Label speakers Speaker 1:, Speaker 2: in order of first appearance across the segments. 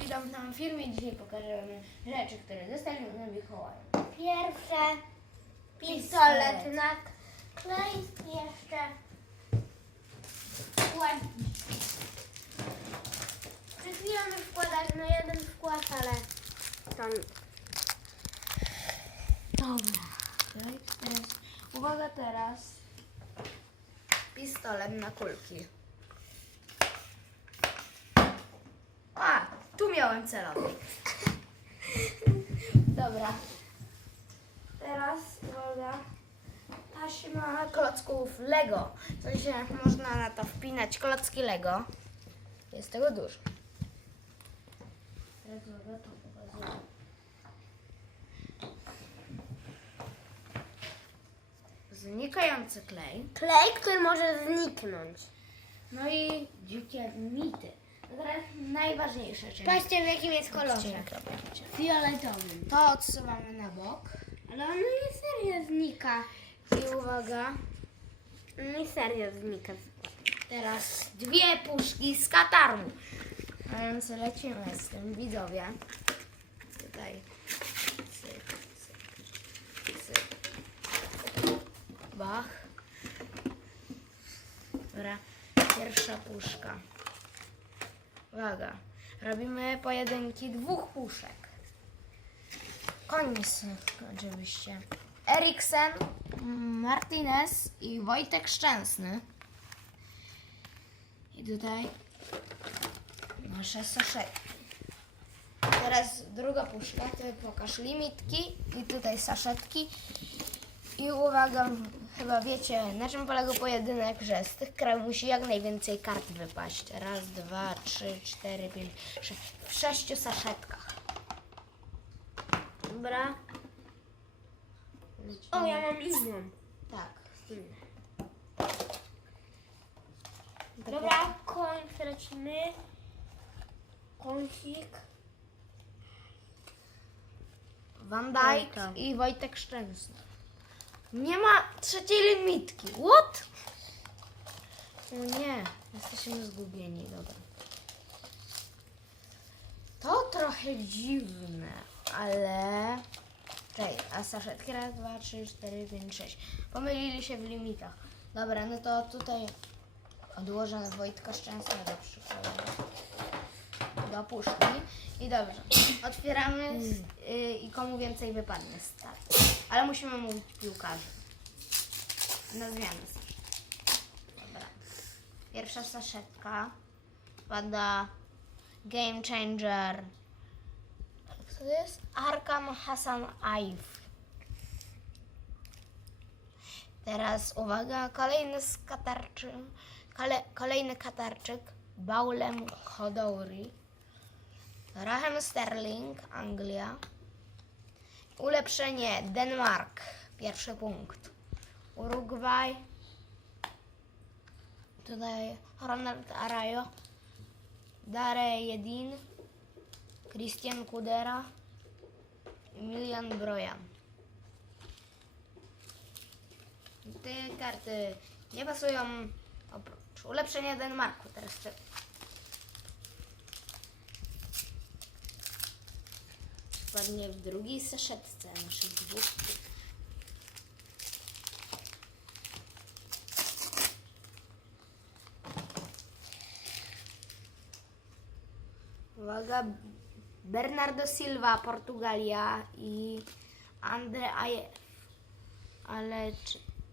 Speaker 1: Witam w nowym filmie. Dzisiaj pokażę Wam rzeczy, które dostaliśmy na Mikołaja.
Speaker 2: Pierwsze pistolet na klej jeszcze składniki. Przed chwilą już wkładać na jeden wkład, ale to nic.
Speaker 1: Dobra. Teraz, uwaga teraz. Pistolet na kulki. A, tu miałem celownik. Dobra. Teraz uwaga. Taśma klocków Lego. W sensie można na to wpinać klocki Lego. Jest tego dużo. Teraz uwaga, to pokazuję. Znikający klej.
Speaker 2: Klej, który może zniknąć.
Speaker 1: No i dzikie mity. Teraz najważniejsze, czyli
Speaker 2: Patrzcie w jakim jest kolorze.
Speaker 1: odcinka będzie.
Speaker 2: Fioletowym.
Speaker 1: To odsuwamy na bok.
Speaker 2: Ale on nie serio znika.
Speaker 1: I uwaga,
Speaker 2: Nie serio znika.
Speaker 1: teraz dwie puszki z katarmu. A więc lecimy z tym, widzowie. Tutaj. Cyk, cyk, cyk. Bach. Dobra, pierwsza puszka. Uwaga, robimy pojedynki dwóch puszek. Końc oczywiście. Eriksen, Martinez i Wojtek Szczęsny. I tutaj nasze saszetki. Teraz druga puszka, ty pokaż limitki i tutaj saszetki. I uwaga, chyba wiecie, na czym polega pojedynek, że z tych krajów musi jak najwięcej kart wypaść. Raz, dwa, trzy, cztery, pięć, sześć. W sześciu saszetkach.
Speaker 2: Dobra. O, ja mam inną.
Speaker 1: Tak.
Speaker 2: Dobra, koń lecimy. Kąsik.
Speaker 1: Van Dijk i Wojtek Szczęsny. Nie ma trzeciej limitki. What? O nie, jesteśmy zgubieni, dobra. To trochę dziwne, ale... Czekaj, a saszetki raz, dwa, trzy, cztery, pięć, sześć. Pomylili się w limitach. Dobra, no to tutaj odłożę na Wojtka Szczęsnego przykładowo do puszki. I dobrze. Otwieramy z, y, i komu więcej wypadnie start. Ale musimy mówić piłkarzy. Na zmianę saszetki. Dobra. Pierwsza saszetka. Pada Game Changer. Co to jest? Arkam Hassan Aif. Teraz uwaga, kolejny z katarczy, kole, kolejny katarczyk. Baulem Chodouri. Raheem Sterling, Anglia. Ulepszenie Denmark, pierwszy punkt. Urugwaj. Tutaj Ronald Arajo. Dare Jedin. Christian Kudera. Emilian Broja. Te karty nie pasują oprócz ulepszenia Denmarku. Teraz Dokładnie w drugiej saszetce naszych dwóch. Uwaga, Bernardo Silva, Portugalia i Andre Ajew. Ale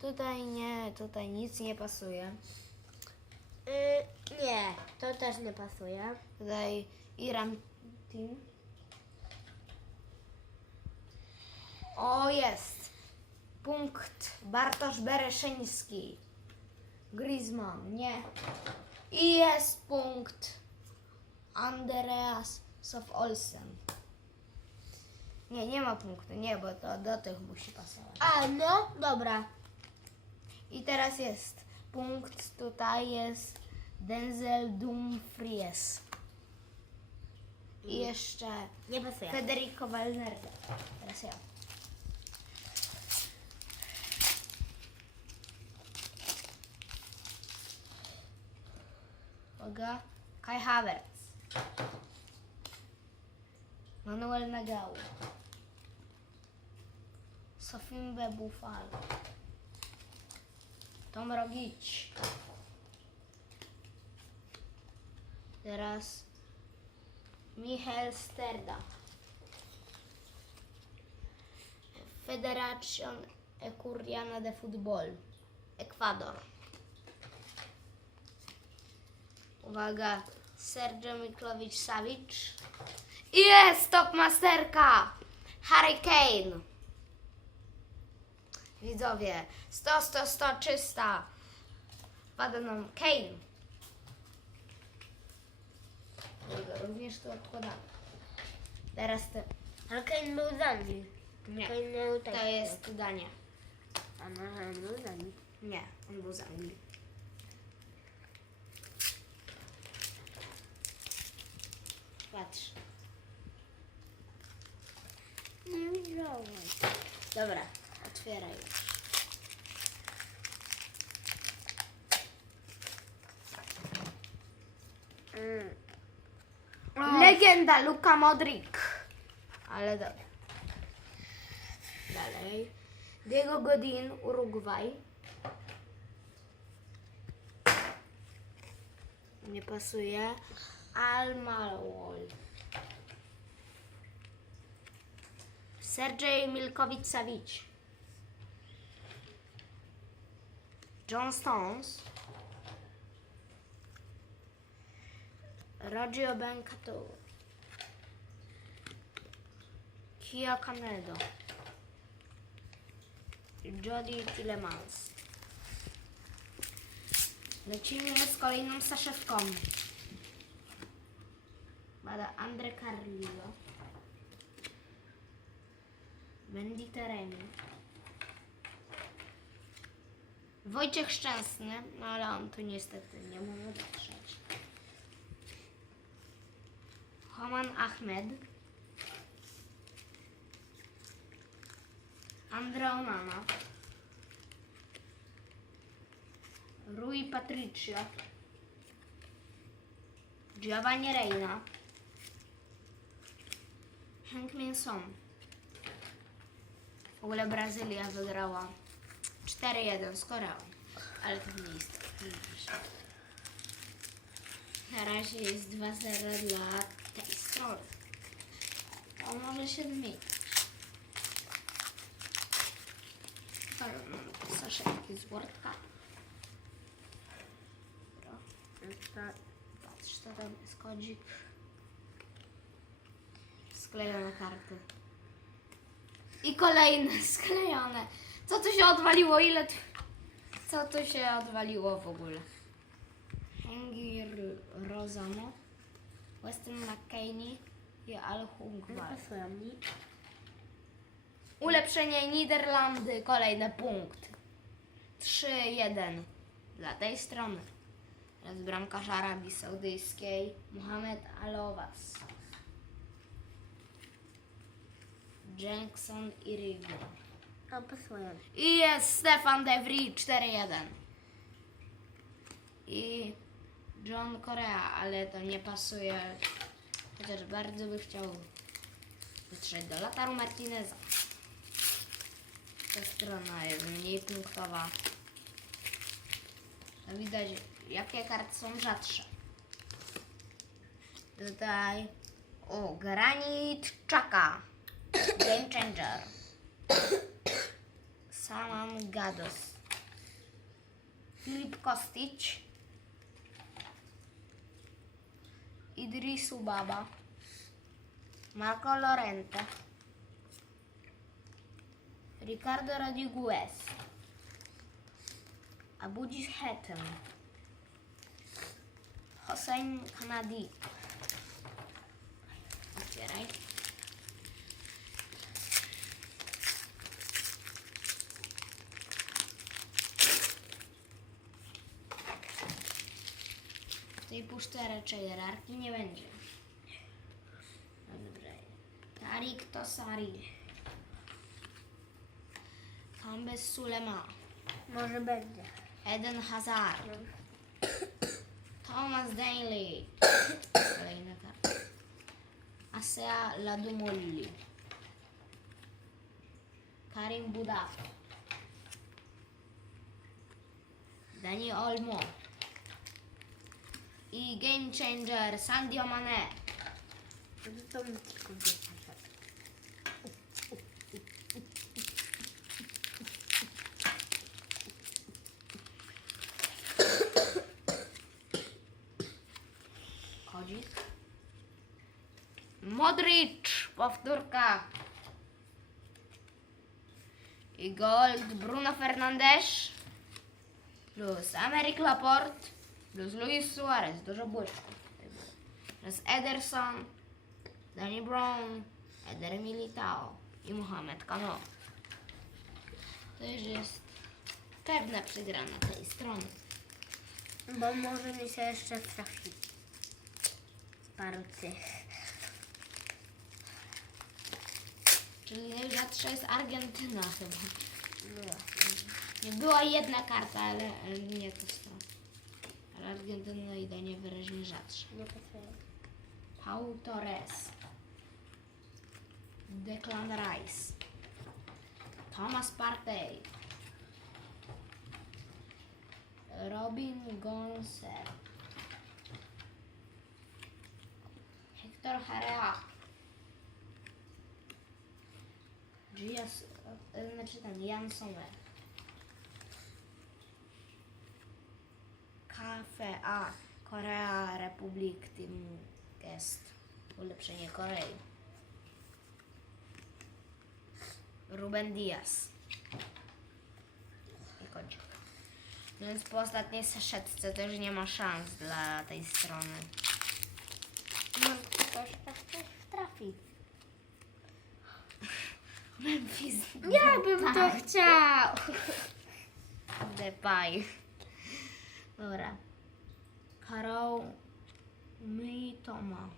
Speaker 1: tutaj nie, tutaj nic nie pasuje.
Speaker 2: Y, nie, to też nie pasuje.
Speaker 1: Tutaj Iran Team. O, jest. Punkt Bartosz Bereszyński. Griezmann, nie. I jest punkt Andreas Sof Olsen. Nie, nie ma punktu, nie, bo to do tych musi pasować.
Speaker 2: A, no, dobra.
Speaker 1: I teraz jest punkt, tutaj jest Denzel Dumfries. I jeszcze
Speaker 2: Nie pasuje.
Speaker 1: Federico Valverde. Teraz ja. Uwaga. Kai Havertz. Manuel Nagał. Sofimbe Bufal. Tom Rogic. Teraz Michel Sterda. Federación Ecuriana de Fútbol. Ekwador. Uwaga, Sergio Miklowicz Savic. I Jest top masterka! Harry Kane. Widzowie, 100, 100, 100, 300. Pada nam Kane. Również tu odkładamy. Teraz ty.
Speaker 2: Ale Kane był Anglii.
Speaker 1: Nie.
Speaker 2: Kane miał
Speaker 1: To
Speaker 2: też.
Speaker 1: jest Dania.
Speaker 2: A może on był Anglii?
Speaker 1: Nie, on był z Anglii. Patrz.
Speaker 2: Nie widziałem.
Speaker 1: Dobra, otwieraj.
Speaker 2: Mm.
Speaker 1: Legenda Luka Modric. Ale dobra. Dalej. Diego Godin, Urugwaj. Nie pasuje. Almalol. Sergej Milkowicz-Savic. John Stones. Roger Bencato. Kia Canedo. Jody Tillemans. Lecimy z kolejną saszewką. Bada Andre Carlillo. Bendy Tereni. Wojciech Szczęsny, no ale on tu niestety nie może dotrzeć. Homan Ahmed. Andrea Onana. Rui Patricio. Giovanni Reina. Hank Minson. W ogóle Brazylia wygrała 4-1 z Koreą. Ale to nie jest istotne. Na razie jest 2-0 dla tej strony. On może się zmienić. Ale mam saszetki z Wordka. Dobra. Patrz, to tam jest kodzik. Sklejone karty. I kolejne sklejone. Co tu się odwaliło? Ile tu... Co tu się odwaliło w ogóle? Hengir Rozano, Weston McKinney i Al
Speaker 2: mi.
Speaker 1: Ulepszenie Niderlandy, kolejny punkt. 3-1 dla tej strony. Teraz bramkarz Arabii Saudyjskiej, Mohamed Alowas. Jackson i Rigo.
Speaker 2: A pasują.
Speaker 1: I jest Stefan De Vries 4-1. I John Korea, ale to nie pasuje. Chociaż bardzo by chciał dotrzeć do Lataru Martineza. Ta strona jest mniej punktowa. No widać, jakie karty są rzadsze. Tutaj o, Granit Chaka. Game Changer. Saman Gados. Filip Kostic. Idrisu Baba. Marco Lorente. Ricardo Rodriguez. Abudis Hetem. Hossein Kanadi. Otwieraj. W tej puszce raczej rarki nie będzie. Dobrze. Tarik Tosari. Kambes Sulema.
Speaker 2: Może będzie.
Speaker 1: Eden Hazard. Thomas Daly. Kolejna karta. Asea Ladumolli. Karim Budafo. Dani Olmo. I Game Changer Sandio Mane. Modric. Powtórka. I Gold Bruno Fernandes. Plus Americ Laporte. Plus Luis Suarez. Dużo było. Plus Ederson. Danny Brown. Eder Militao. I Mohamed Kano. To już jest pewna przegrana tej strony.
Speaker 2: Bo może mi się jeszcze trafi. Paru tych.
Speaker 1: Czyli najrzadsza jest Argentyna chyba.
Speaker 2: No.
Speaker 1: Nie była jedna karta, ale, nie to są. Argentyna i Dania wyraźnie rzadsza.
Speaker 2: Nie pasuje.
Speaker 1: Paul Torres. Declan Rice. Thomas Partey. Robin Gonser. Hector Herrera. Gias, e, znaczy ten Jan Sommer. KFA Korea Republic Team Guest. Ulepszenie Korei. Ruben Diaz. I kończyk. No Więc po ostatniej saszetce też nie ma szans dla tej strony.
Speaker 2: Może ktoś tak coś trafi.
Speaker 1: Memphis.
Speaker 2: Ja bym to chciał.
Speaker 1: Depay. Dobra. Karol Mitoma.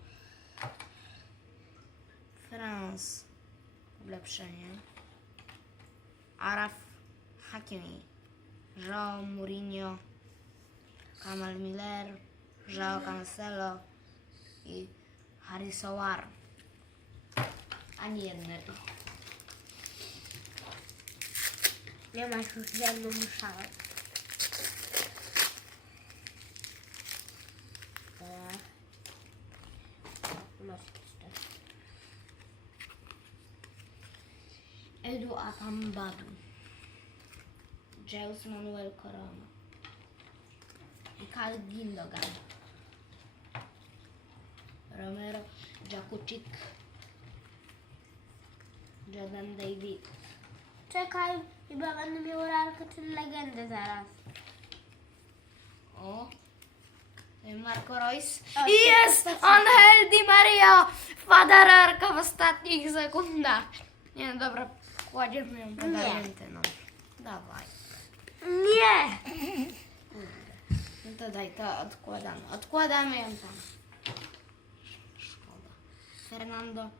Speaker 1: France. Ulepszenie. Araf Hakimi. João Mourinho. Kamal Miller. João Cancelo. I Harry Sowar. Ani jednego.
Speaker 2: Nie masz już żadną szans. Eee. Masz jeszcze.
Speaker 1: Edu Atambadu. Zeus Manuel Corona. I Kal Gindogan. Romero Jakuczyk. Jordan David.
Speaker 2: Czekaj, chyba będę miał rarkę czy legendę zaraz.
Speaker 1: O. Marco Reus.
Speaker 2: O,
Speaker 1: I jest! Angel Di Maria! Wpada rarka w ostatnich sekundach. Nie, no dobra, kładziemy ją pod
Speaker 2: Nie.
Speaker 1: Argentyną. Dawaj.
Speaker 2: Nie!
Speaker 1: No to daj, to odkładamy. Odkładamy ją tam. Szkoda. Fernando.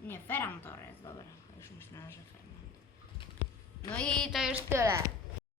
Speaker 1: Nie, Ferran Torres, dobra. Już myślałam, że Fernando. No i to już tyle.